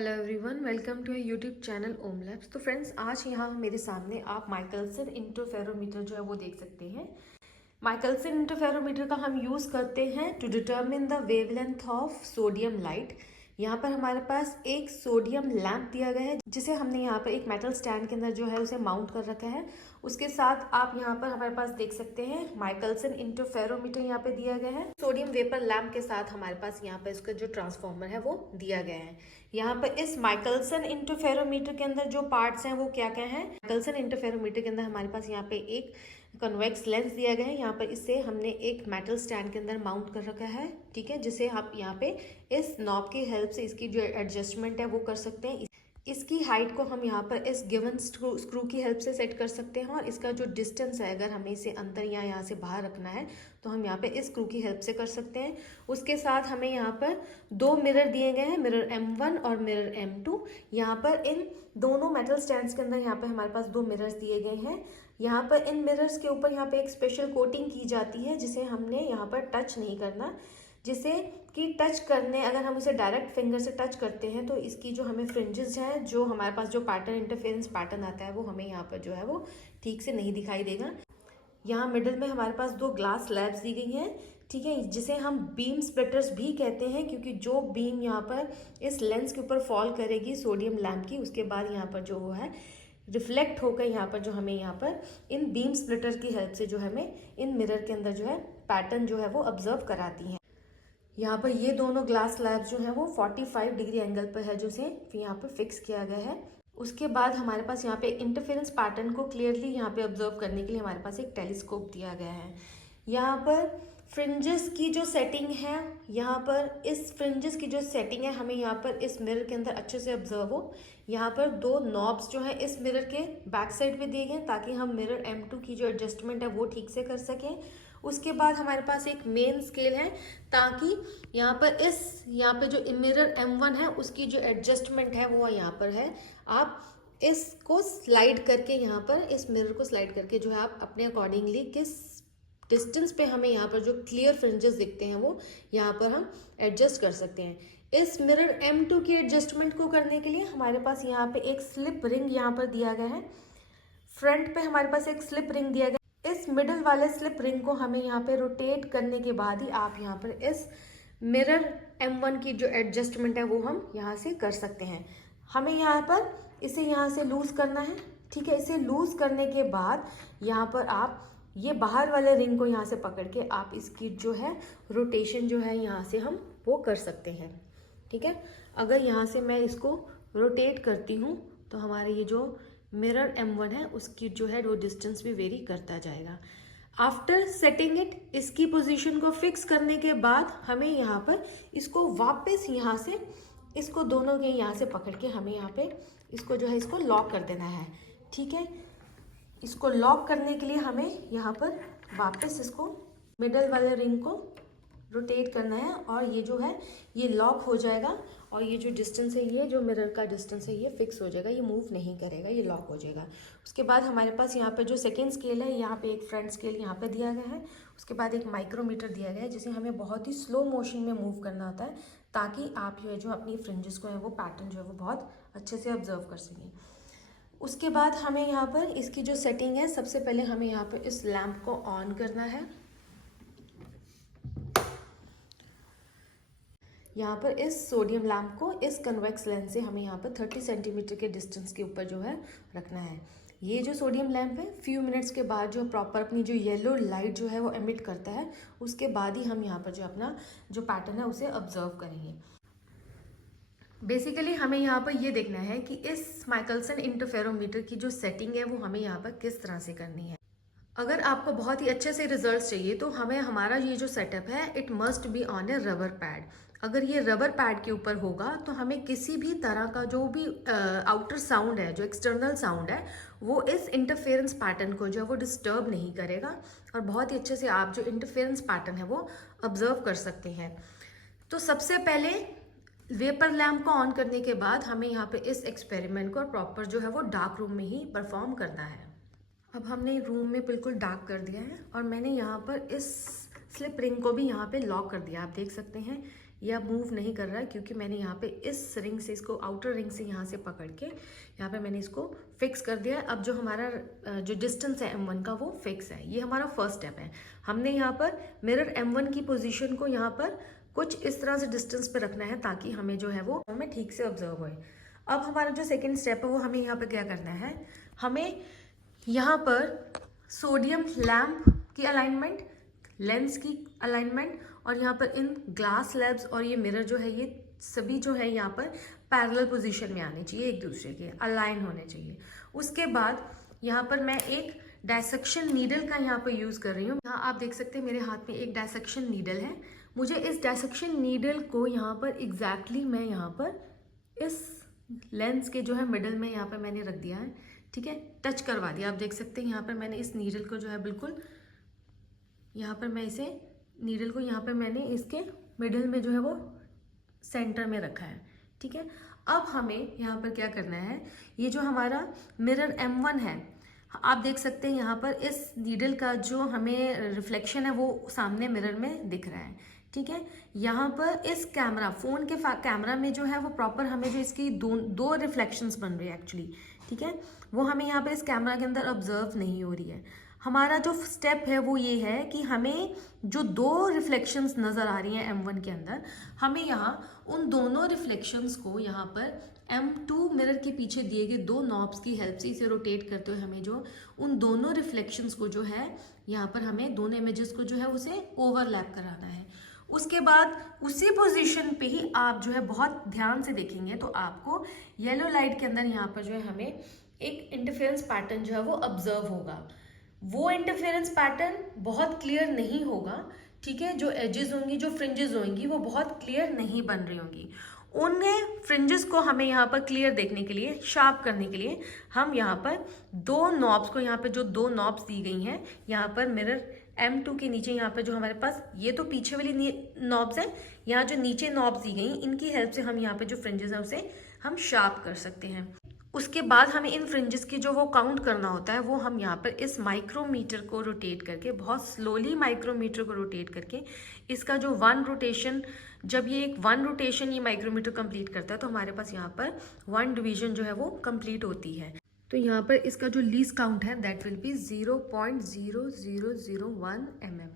Hello everyone, welcome to YouTube channel Om labs. तो friends, आज यहाँ मेरे सामने आप माइकलसन इंटरफेरोमीटर जो है वो देख सकते हैं। माइकलसन इंटरफेरोमीटर का हम यूज़ करते हैं to determine the wavelength of sodium light. यहाँ पर हमारे पास एक सोडियम लैंप दिया गया है, जिसे हमने यहाँ पर एक मेटल स्टैंड के अंदर जो है उसे माउंट कर रखा है। उसके साथ आप यहाँ पर हमारे पास देख सकते हैं माइकलसन इंटरफेरोमीटर यहाँ पे दिया गया है। सोडियम वेपर लैंप के साथ हमारे पास यहाँ पर इसका जो ट्रांसफॉर्मर है वो दिया गया है। यहाँ पर इस माइकलसन इंटरफेरोमीटर के अंदर जो पार्ट्स हैं वो क्या क्या हैं। माइकलसन इंटरफेरोमीटर के अंदर हमारे पास यहाँ पे एक कन्वेक्स लेंस दिया गया है। यहाँ पर इसे हमने एक मेटल स्टैंड के अंदर माउंट कर रखा है, ठीक है, जिसे आप यहाँ पे इस नॉब की हेल्प से इसकी जो एडजस्टमेंट है वो कर सकते हैं। इसकी हाइट को हम यहाँ पर इस गिवन स्क्रू की हेल्प से सेट कर सकते हैं, और इसका जो डिस्टेंस है अगर हमें इसे अंदर या यहाँ से बाहर रखना है तो हम यहाँ पे इस स्क्रू की हेल्प से कर सकते हैं। उसके साथ हमें यहाँ पर दो मिरर दिए गए हैं, मिरर M1 और मिरर M2। यहाँ पर इन दोनों मेटल स्टैंड्स के अंदर यहाँ पे हमारे पास दो मिरर्स दिए गए हैं। यहाँ पर इन मिरर्स के ऊपर यहाँ पे एक स्पेशल कोटिंग की जाती है, जिसे हमने यहाँ पर टच नहीं करना, जिसे कि टच करने अगर हम इसे डायरेक्ट फिंगर से टच करते हैं तो इसकी जो हमें फ्रिंजेस हैं, जो हमारे पास जो पैटर्न इंटरफेरेंस पैटर्न आता है वो हमें यहाँ पर जो है वो ठीक से नहीं दिखाई देगा। यहाँ मिडिल में हमारे पास दो ग्लास स्लैब्स दी गई हैं, ठीक है, जिसे हम बीम स्प्लिटर्स भी कहते हैं, क्योंकि जो बीम यहाँ पर इस लेंस के ऊपर फॉल करेगी सोडियम लैंप की, उसके बाद यहाँ पर जो वो है रिफ्लेक्ट होकर यहाँ पर जो हमें यहाँ पर इन बीम स्प्लिटर की हेल्प से जो हमें इन मिरर के अंदर जो है पैटर्न जो है वो ऑब्जर्व कराती हैं। यहाँ पर ये दोनों ग्लास स्लैब्स जो है वो 45 डिग्री एंगल पर है, जो से यहाँ पर फिक्स किया गया है। उसके बाद हमारे पास यहाँ पे इंटरफेरेंस पैटर्न को क्लियरली यहाँ पे ऑब्जर्व करने के लिए हमारे पास एक टेलीस्कोप दिया गया है। यहाँ पर फ्रिंजेस की जो सेटिंग है, यहाँ पर इस फ्रिंजेस की जो सेटिंग है हमें यहाँ पर इस मिरर के अंदर अच्छे से ऑब्जर्व हो। यहाँ पर दो नॉब्स जो है इस मिरर के बैक साइड पे दिए गए, ताकि हम मिरर M2 की जो एडजस्टमेंट है वो ठीक से कर सकें। उसके बाद हमारे पास एक मेन स्केल है, ताकि यहाँ पे जो मिरर M1 है उसकी जो एडजस्टमेंट है वो यहाँ पर है। आप इसको स्लाइड करके यहाँ पर इस मिरर को स्लाइड करके जो है आप अपने अकॉर्डिंगली किस डिस्टेंस पे हमें यहाँ पर जो क्लियर फ्रिंजेस दिखते हैं वो यहाँ पर हम एडजस्ट कर सकते हैं। इस मिरर M2 की एडजस्टमेंट को करने के लिए हमारे पास यहाँ पे एक स्लिप रिंग यहाँ पर दिया गया है। फ्रंट पे हमारे पास एक स्लिप रिंग दिया गया। इस मिडल वाले स्लिप रिंग को हमें यहाँ पे रोटेट करने के बाद ही आप यहाँ पर इस मिरर M1 की जो एडजस्टमेंट है वो हम यहाँ से कर सकते हैं। हमें यहाँ पर इसे यहाँ से लूज करना है, ठीक है। इसे लूज करने के बाद यहाँ पर आप ये बाहर वाले रिंग को यहाँ से पकड़ के आप इसकी जो है रोटेशन जो है यहाँ से हम वो कर सकते हैं, ठीक है। अगर यहाँ से मैं इसको रोटेट करती हूँ तो हमारे ये जो मिरर M1 है उसकी जो है वो डिस्टेंस भी वेरी करता जाएगा। आफ्टर सेटिंग इट, इसकी पोजीशन को फिक्स करने के बाद हमें यहाँ पर इसको वापस यहाँ से इसको दोनों के यहाँ से पकड़ के हमें यहाँ पे इसको जो है इसको लॉक कर देना है, ठीक है। इसको लॉक करने के लिए हमें यहाँ पर वापस इसको मिडल वाले रिंग को रोटेट करना है, और ये जो है ये लॉक हो जाएगा, और ये जो डिस्टेंस है, ये जो मिरर का डिस्टेंस है ये फिक्स हो जाएगा, ये मूव नहीं करेगा, ये लॉक हो जाएगा। उसके बाद हमारे पास यहाँ पे जो सेकेंड स्केल है, यहाँ पे एक फ्रंट स्केल यहाँ पे दिया गया है। उसके बाद एक माइक्रोमीटर दिया गया है, जिसे हमें बहुत ही स्लो मोशन में मूव करना होता है, ताकि आप जो है जो अपनी फ्रिंजेस को है वो पैटर्न जो है वो बहुत अच्छे से ऑब्जर्व कर सकें। उसके बाद हमें यहाँ पर इसकी जो सेटिंग है, सबसे पहले हमें यहाँ पर इस लैम्प को ऑन करना है। यहाँ पर इस सोडियम लैम्प को इस कन्वेक्स लेंस से हमें यहाँ पर 30 सेंटीमीटर के डिस्टेंस के ऊपर जो है रखना है। ये जो सोडियम लैम्प है फ्यू मिनट्स के बाद जो प्रॉपर अपनी जो येलो लाइट जो है वो एमिट करता है, उसके बाद ही हम यहाँ पर जो अपना जो पैटर्न है उसे ऑब्जर्व करेंगे। बेसिकली हमें यहाँ पर ये देखना है कि इस माइकलसन इंटरफेरोमीटर की जो सेटिंग है वो हमें यहाँ पर किस तरह से करनी है। अगर आपको बहुत ही अच्छे से रिजल्ट्स चाहिए तो हमें हमारा ये जो सेटअप है it must be on A rubber pad. अगर ये रबर पैड के ऊपर होगा तो हमें किसी भी तरह का जो भी आउटर साउंड है, जो एक्सटर्नल साउंड है, वो इस इंटरफेरेंस पैटर्न को जो है वो डिस्टर्ब नहीं करेगा, और बहुत ही अच्छे से आप जो इंटरफेरेंस पैटर्न है वो ऑब्जर्व कर सकते हैं। तो सबसे पहले वेपर लैम्प को ऑन करने के बाद हमें यहाँ पे इस एक्सपेरिमेंट को प्रॉपर जो है वो डार्क रूम में ही परफॉर्म करना है। अब हमने रूम में बिल्कुल डार्क कर दिया है, और मैंने यहाँ पर इस स्लिप रिंग को भी यहाँ पे लॉक कर दिया। आप देख सकते हैं या मूव नहीं कर रहा है, क्योंकि मैंने यहाँ पे इस रिंग से इसको, आउटर रिंग से यहाँ से पकड़ के यहाँ पे मैंने इसको फिक्स कर दिया है। अब जो हमारा जो डिस्टेंस है M1 का वो फिक्स है। ये हमारा फर्स्ट स्टेप है। हमने यहाँ पर मिरर M1 की पोजीशन को यहाँ पर कुछ इस तरह से डिस्टेंस पे रखना है ताकि हमें जो है वो हमें ठीक से ऑब्जर्व होए। अब हमारा जो सेकेंड स्टेप है वो हमें यहाँ पर क्या करना है, हमें यहाँ पर सोडियम लैम्प की अलाइनमेंट, लेंस की अलाइनमेंट और यहाँ पर इन ग्लास स्लैब्स और ये मिरर जो है, ये सभी जो है यहाँ पर पैरेलल पोजीशन में आने चाहिए, एक दूसरे के अलाइन होने चाहिए। उसके बाद यहाँ पर मैं एक डायसेक्शन नीडल का यहाँ पर यूज़ कर रही हूँ। यहाँ आप देख सकते हैं मेरे हाथ में एक डायसेक्शन नीडल है। मुझे इस डायसेक्शन नीडल को यहाँ पर एग्जैक्टली मैं यहाँ पर इस लेंस के जो है मिडल में यहाँ पर मैंने रख दिया है, ठीक है, टच करवा दिया। आप देख सकते हैं यहाँ पर मैंने इस नीडल को जो है बिल्कुल यहाँ पर मैं इसे नीडल को यहाँ पर मैंने इसके मिडल में जो है वो सेंटर में रखा है, ठीक है। अब हमें यहाँ पर क्या करना है, ये जो हमारा मिरर M1 है, आप देख सकते हैं यहाँ पर इस नीडल का जो हमें रिफ्लेक्शन है वो सामने मिरर में दिख रहा है, ठीक है। यहाँ पर इस कैमरा, फ़ोन के कैमरा में जो है वो प्रॉपर हमें जो इसकी दो रिफ्लेक्शंस बन रही है एक्चुअली, ठीक है, वो हमें यहाँ पर इस कैमरा के अंदर ऑब्जर्व नहीं हो रही है। हमारा जो स्टेप है वो ये है कि हमें जो दो रिफ्लेक्शंस नज़र आ रही हैं M1 के अंदर, हमें यहाँ उन दोनों रिफ्लेक्शंस को यहाँ पर M2 मिरर के पीछे दिए गए दो नॉब्स की हेल्प से इसे रोटेट करते हुए हमें जो उन दोनों रिफ्लेक्शंस को जो है यहाँ पर हमें दोनों इमेजेस को जो है उसे ओवरलैप कराना है। उसके बाद उसी पोजीशन पे ही आप जो है बहुत ध्यान से देखेंगे तो आपको येलो लाइट के अंदर यहाँ पर जो है हमें एक इंटरफेरेंस पैटर्न जो है वो ऑब्जर्व होगा। वो इंटरफेरेंस पैटर्न बहुत क्लियर नहीं होगा, ठीक है, जो एजेस होंगी, जो फ्रिंजेस होंगी वो बहुत क्लियर नहीं बन रही होंगी। उन्हें फ्रिंजेस को हमें यहाँ पर क्लियर देखने के लिए, शार्प करने के लिए हम यहाँ पर दो नॉब्स को, यहाँ पर जो दो नॉब्स दी गई हैं यहाँ पर मिरर M2 के नीचे, यहाँ पर जो हमारे पास ये तो पीछे वाली नॉब्स हैं, यहाँ जो नीचे नॉब्स दी गई इनकी हेल्प से हम यहाँ पे जो फ्रिंजेस हैं उसे हम शार्प कर सकते हैं। उसके बाद हमें इन फ्रिंजेस की जो वो काउंट करना होता है वो हम यहाँ पर इस माइक्रोमीटर को रोटेट करके, बहुत स्लोली माइक्रोमीटर को रोटेट करके, इसका जो वन रोटेशन, जब ये एक वन रोटेशन ये माइक्रोमीटर कंप्लीट करता है तो हमारे पास यहाँ पर वन डिवीजन जो है वो कंप्लीट होती है। तो यहाँ पर इसका जो लीस्ट काउंट है दैट विल बी 0.0001 mm,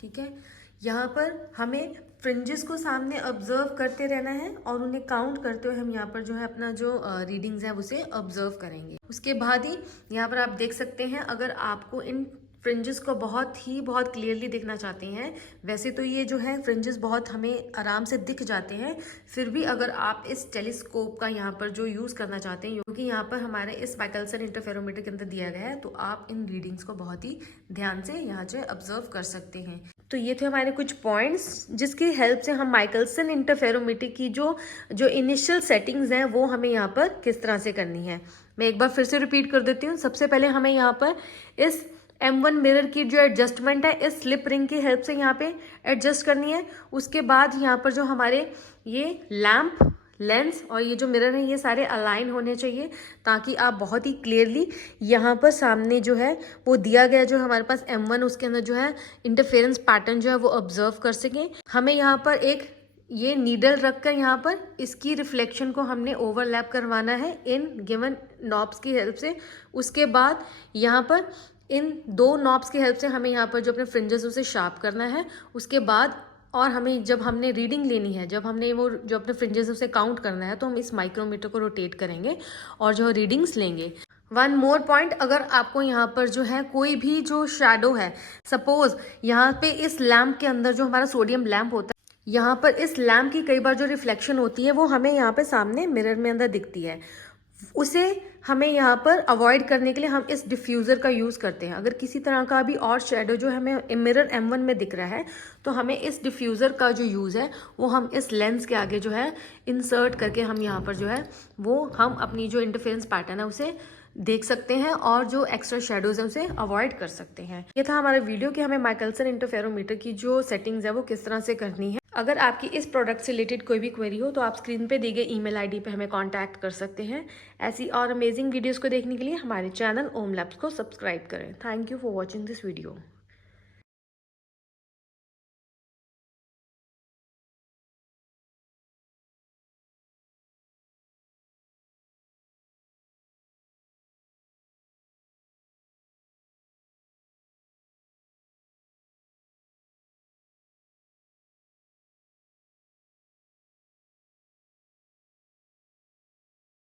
ठीक है। यहाँ पर हमें फ्रिंजेस को सामने ऑब्जर्व करते रहना है और उन्हें काउंट करते हुए हम यहाँ पर जो है अपना जो रीडिंग्स है उसे ऑब्जर्व करेंगे। उसके बाद ही यहाँ पर आप देख सकते हैं, अगर आपको इन फ्रिंजेस को बहुत क्लियरली देखना चाहते हैं, वैसे तो ये जो है फ्रिंजेस बहुत हमें आराम से दिख जाते हैं, फिर भी अगर आप इस टेलीस्कोप का यहाँ पर जो यूज़ करना चाहते हैं, क्योंकि यहाँ पर हमारे इस माइकलसन इंटरफेरोमीटर के अंदर दिया गया है, तो आप इन रीडिंग्स को बहुत ही ध्यान से यहाँ से ऑब्जर्व कर सकते हैं। तो ये थे हमारे कुछ पॉइंट्स जिसकी हेल्प से हम माइकलसन इंटरफेरोमीटर की जो इनिशियल सेटिंग्स हैं वो हमें यहाँ पर किस तरह से करनी है। मैं एक बार फिर से रिपीट कर देती हूँ। सबसे पहले हमें यहाँ पर इस M1 मिरर की जो एडजस्टमेंट है इस स्लिप रिंग की हेल्प से यहाँ पे एडजस्ट करनी है। उसके बाद यहाँ पर जो हमारे ये लैम्प, लेंस और ये जो मिरर है ये सारे अलाइन होने चाहिए ताकि आप बहुत ही क्लियरली यहाँ पर सामने जो है वो दिया गया जो हमारे पास M1 उसके अंदर जो है इंटरफेरेंस पैटर्न जो है वो ऑब्जर्व कर सकें। हमें यहाँ पर एक ये नीडल रखकर यहाँ पर इसकी रिफ्लेक्शन को हमने ओवरलैप करवाना है इन गिवन नॉब्स की हेल्प से। उसके बाद यहाँ पर इन दो नॉब्स की हेल्प से हमें यहाँ पर जो अपने फ्रिंजेस उसे शार्प करना है। उसके बाद और हमें जब हमने रीडिंग लेनी है, जब हमने वो जो अपने फ्रिंजेस उसे काउंट करना है, तो हम इस माइक्रोमीटर को रोटेट करेंगे और जो रीडिंग्स लेंगे। वन मोर पॉइंट, अगर आपको यहाँ पर जो है कोई भी जो शेडो है, सपोज यहाँ पे इस लैम्प के अंदर जो हमारा सोडियम लैम्प होता है, यहाँ पर इस लैम्प की कई बार जो रिफ्लेक्शन होती है वो हमें यहाँ पे सामने मिरर में अंदर दिखती है, उसे हमें यहाँ पर अवॉइड करने के लिए हम इस डिफ्यूज़र का यूज़ करते हैं। अगर किसी तरह का भी और शेडो जो हमें मिरर M1 में दिख रहा है तो हमें इस डिफ्यूज़र का जो यूज़ है वो हम इस लेंस के आगे जो है इंसर्ट करके हम यहाँ पर जो है वो हम अपनी जो इंटरफेरेंस पैटर्न है उसे देख सकते हैं और जो एक्स्ट्रा शेडोज है उसे अवॉइड कर सकते हैं। ये था हमारा वीडियो कि हमें माइकलसन इंटरफेरोमीटर की जो सेटिंग्स है वो किस तरह से करनी है। अगर आपकी इस प्रोडक्ट से रिलेटेड कोई भी क्वेरी हो तो आप स्क्रीन पे दी गई ईमेल आईडी पे हमें कांटेक्ट कर सकते हैं। ऐसी और अमेजिंग वीडियोस को देखने के लिए हमारे चैनल ओम लैब्स को सब्सक्राइब करें। Thank you for watching this video.